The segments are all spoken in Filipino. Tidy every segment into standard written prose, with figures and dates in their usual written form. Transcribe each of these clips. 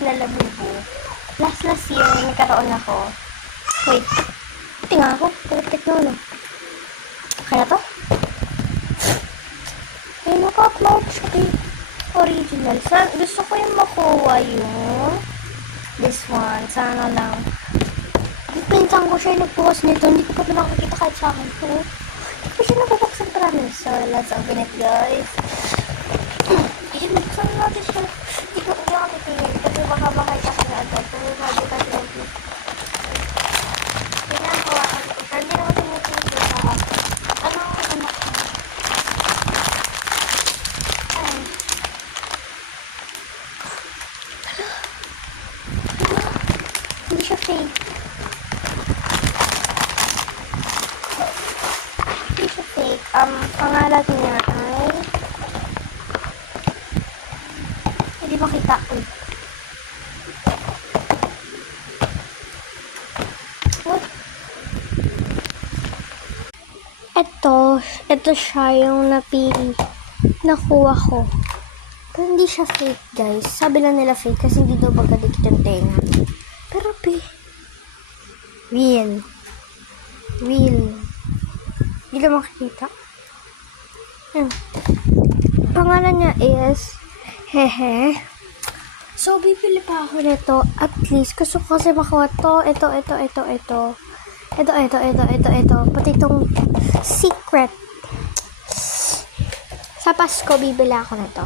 na labubo. Last year, nagkaroon ako. Wait. Pati nga ako. Pagkakit na ano. Kaya to? Ay, naka-upload siya kay original. Gusto ko yung makuha yung this one. Sana lang. Pinsan ko siya yung nag-post nito. Hindi ko pa nakakita kahit sa akin to. Hindi ko siya nabubuksan promise. So, let's open it, guys. Ayun, buksan natin siya. Hindi ako titigil. Kasi baka makita ko na agad. Pero sabi kasi natin. Pinagawa ko ito. Pero hindi naman tinitigil sa akin. Ano ako anak ko? Ay. Hindi siya fake. Hindi siya fake. Pangalan niya ay... Hindi makita. Uy. What? Ito siya yung napili. Nakuha ko. Pero hindi siya fake, guys. Sabi lang nila fake kasi hindi daw magkadikit yung tenga. Pero real. Hindi na makikita. Pangalan niya is Hehe. So, bibili pa ako nito. At least, gusto ko kasi makuha to. Ito. Pati itong secret. Sa Pasko, bibili ako nito.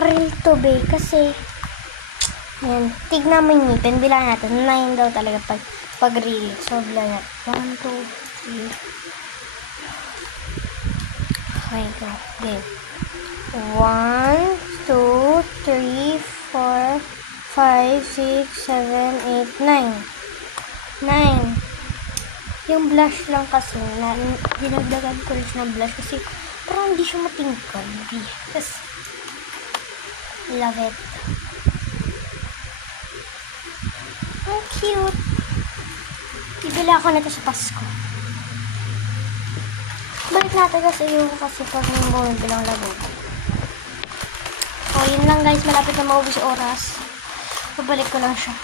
Real to be. Kasi, yan. Tignan mo yung ngipin. Bilang natin. 9 daw talaga pag real. So, bilang natin. 1, 2, 3. Okay, go. Game. 1, 2, 3, 4, 5, 6, 7, 8, 9. 9. Yung blush lang kasi, dinagdagan ko rin siya ng blush kasi parang hindi siya matingkad. Tapos, love it. Ang cute. Ibila ako nito sa Pasko. Balik natin kasi pag may bilang labubo. So, yun lang guys. Malapit na maubos oras. Pabalik ko lang siya.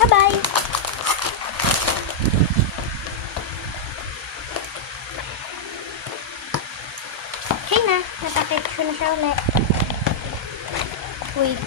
Bye-bye! Okay na. Natakit ko na siya ulit. Wait.